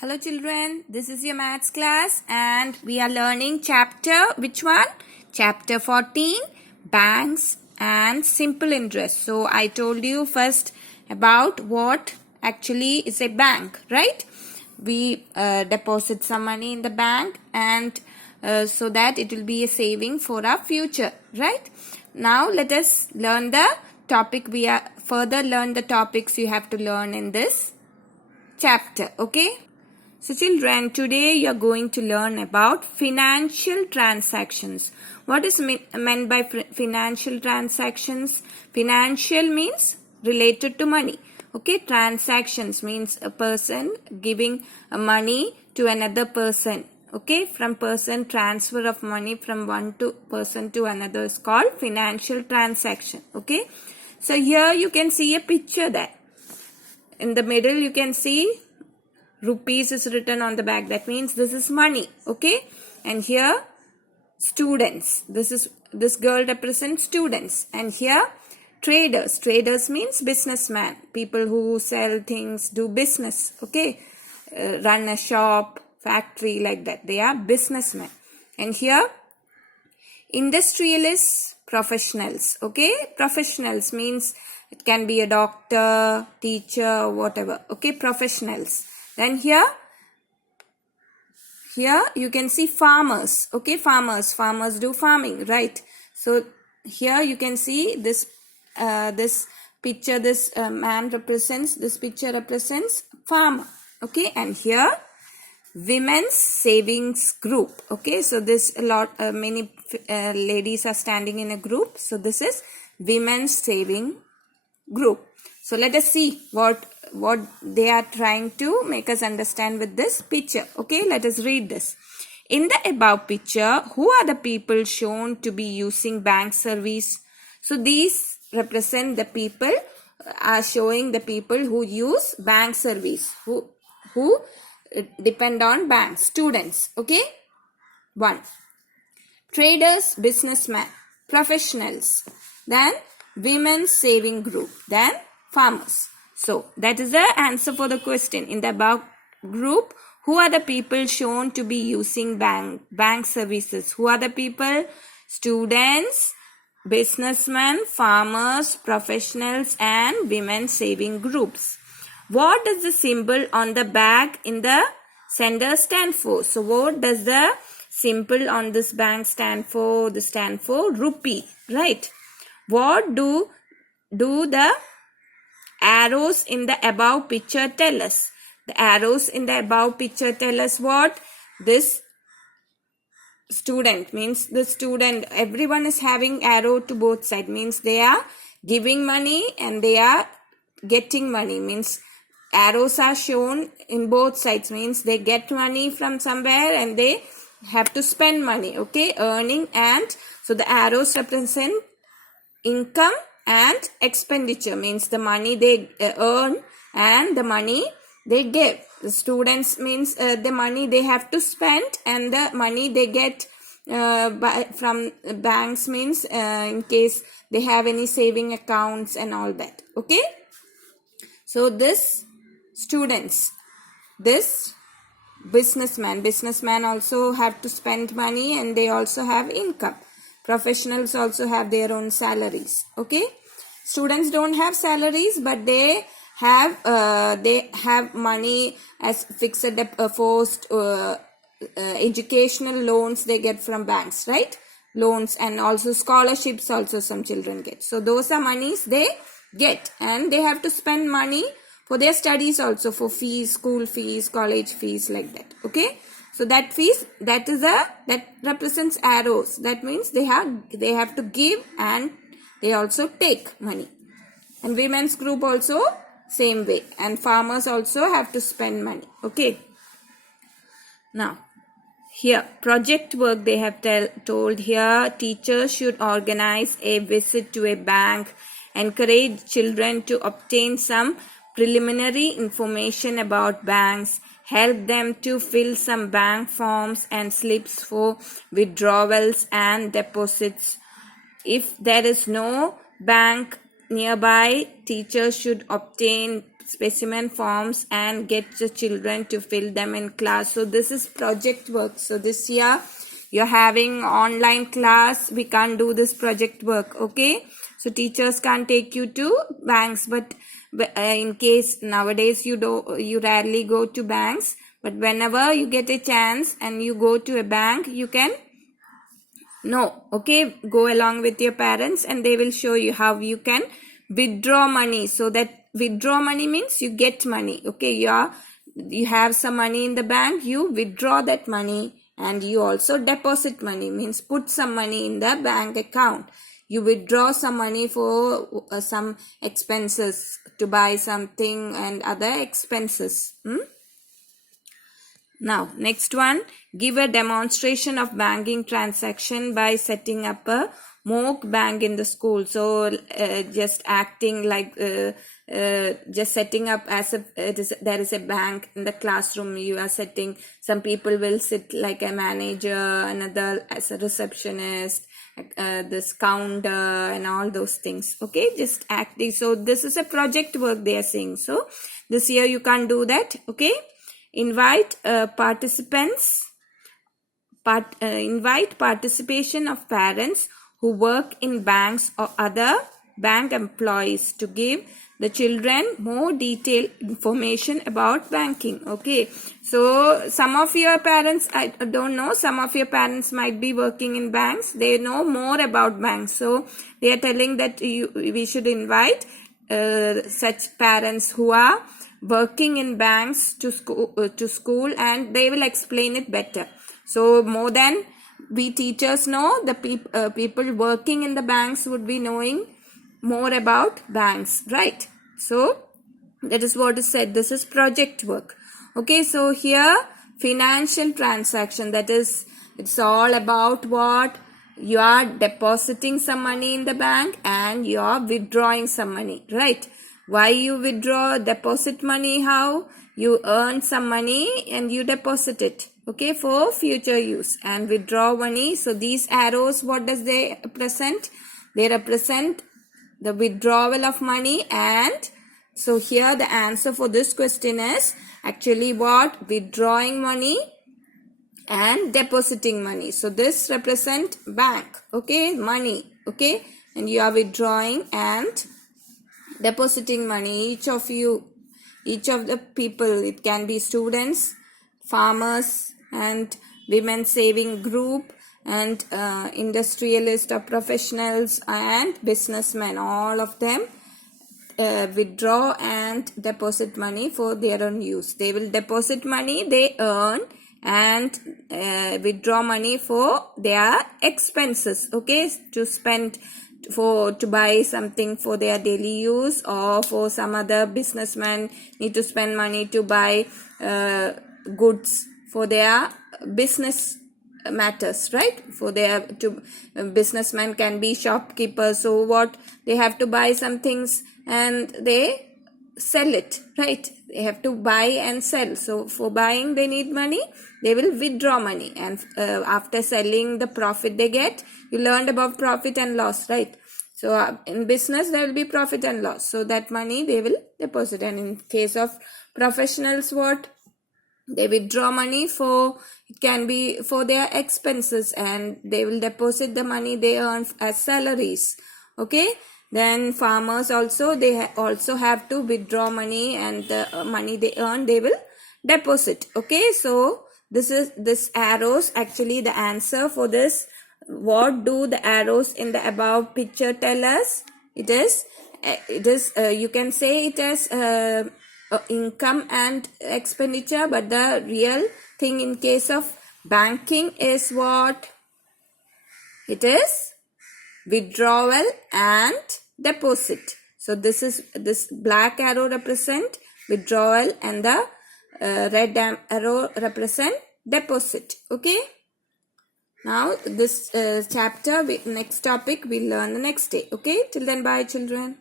Hello children, this is your maths class and we are learning chapter, which one? Chapter 14, Banks and Simple Interest. So I told you first about what actually is a bank, right? We deposit some money in the bank and so that it will be a saving for our future, right? Now let us learn the topic. We are further learn the topics you have to learn in this chapter, okay? So children, today you are going to learn about financial transactions. What is meant by financial transactions? Financial means related to money. Okay, transactions means a person giving money to another person. Okay, from person, transfer of money from one person to another is called financial transaction. Okay, so here you can see a picture there. In the middle you can see rupees is written on the back. That means this is money. Okay, and here students. This girl represents students, and here traders. Traders means businessman, people who sell things, do business. Okay, run a shop, factory, like that. They are businessmen. And here industrialists, professionals. Okay, professionals means it can be a doctor, teacher, whatever. Okay, professionals. Then here you can see farmers. Okay, farmers do farming, right? So here you can see this picture. This man represents, this picture represents farmer. Okay, and here women's savings group. Okay, so this many ladies are standing in a group. So this is women's saving group. So let us see what they are trying to make us understand with this picture. Okay, let us read this. In the above picture, who are the people shown to be using bank service? So these represent the people, are showing the people who use bank service, who depend on banks. Students. Okay, 1. Traders, businessmen, professionals, then women's saving group, then farmers. So that is the answer for the question. In the above group, who are the people shown to be using bank services? Who are the people? Students, businessmen, farmers, professionals, and women saving groups. What does the symbol on the back in the center stand for? So what does the symbol on this bank stand for? This stand for rupee, right? What do the arrows in the above picture tell us? The arrows in the above picture tell us what? This student means the student. Everyone is having arrow to both sides. Means they are giving money and they are getting money. Means arrows are shown in both sides. Means they get money from somewhere and they have to spend money. Okay, earning, and so the arrows represent income and expenditure, means the money they earn and the money they give. The students means the money they have to spend, and the money they get from banks means in case they have any saving accounts and all that. Okay, so this students, this businessman also have to spend money and they also have income. Professionals also have their own salaries. Okay, students don't have salaries, but they have money as fixed forced educational loans they get from banks, right? Loans, and also scholarships also some children get. So those are monies they get, and they have to spend money for their studies also, for fees, school fees, college fees, like that. Okay, so that fees, that represents arrows. That means they have to give and they also take money. And women's group also same way. And farmers also have to spend money. Okay. Now, here project work they have told here. Teachers should organize a visit to a bank, encourage children to obtain some preliminary information about banks, help them to fill some bank forms and slips for withdrawals and deposits. If there is no bank nearby, teachers should obtain specimen forms and get the children to fill them in class. So this is project work. So this year you're having online class, we can't do this project work, okay? So teachers can't take you to banks, but in case nowadays you rarely go to banks, but whenever you get a chance and you go to a bank, you can okay, go along with your parents and they will show you how you can withdraw money. So that withdraw money means you get money, okay? You have some money in the bank, you withdraw that money, and you also deposit money, means put some money in the bank account. You withdraw some money for some expenses, to buy something and other expenses. Now, next one, give a demonstration of banking transaction by setting up a mock bank in the school. So, just acting like, just setting up as if there is a bank in the classroom. You are setting, some people will sit like a manager, another as a receptionist, this counter and all those things, okay? Just acting. So, this is a project work they are saying. So, this year you can't do that, okay? Invite participation of parents who work in banks or other bank employees to give the children more detailed information about banking, okay? So some of your parents, I don't know, some of your parents might be working in banks, they know more about banks, so they are telling that we should invite such parents who are working in banks to school and they will explain it better. So more than we teachers know, the people working in the banks would be knowing more about banks, right? So that is what is said. This is project work, okay? So here financial transaction, that is, it's all about what? You are depositing some money in the bank and you are withdrawing some money, right? Why you withdraw, deposit money? How? You earn some money and you deposit it, okay, for future use. And withdraw money. So these arrows, what does they represent? They represent the withdrawal of money. And so here the answer for this question is actually what? Withdrawing money and depositing money. So this represent bank, okay, money, okay, and you are withdrawing and depositing money. Each of the people, it can be students, farmers, and women saving group, and industrialist or professionals and businessmen, all of them withdraw and deposit money for their own use. They will deposit money they earn and withdraw money for their expenses, okay, to spend, to buy something for their daily use, or for some other businessman need to spend money to buy goods for their business matters, right? For their businessmen can be shopkeepers, so what, they have to buy some things and they sell it, right? They have to buy and sell. So for buying they need money, they will withdraw money, and after selling the profit they get, you learned about profit and loss, right? So in business there will be profit and loss, so that money they will deposit. And in case of professionals, what? They withdraw money for, it can be for their expenses, and they will deposit the money they earn as salaries, okay? Then farmers also, they also have to withdraw money, and the money they earn they will deposit, okay? So this arrows, actually the answer for this, what do the arrows in the above picture tell us? It is you can say it as income and expenditure, but the real thing in case of banking is what? It is withdrawal and deposit. So this black arrow represent withdrawal and the red arrow represent deposit, okay? Now this chapter, next topic we'll learn the next day, okay? Till then, bye children.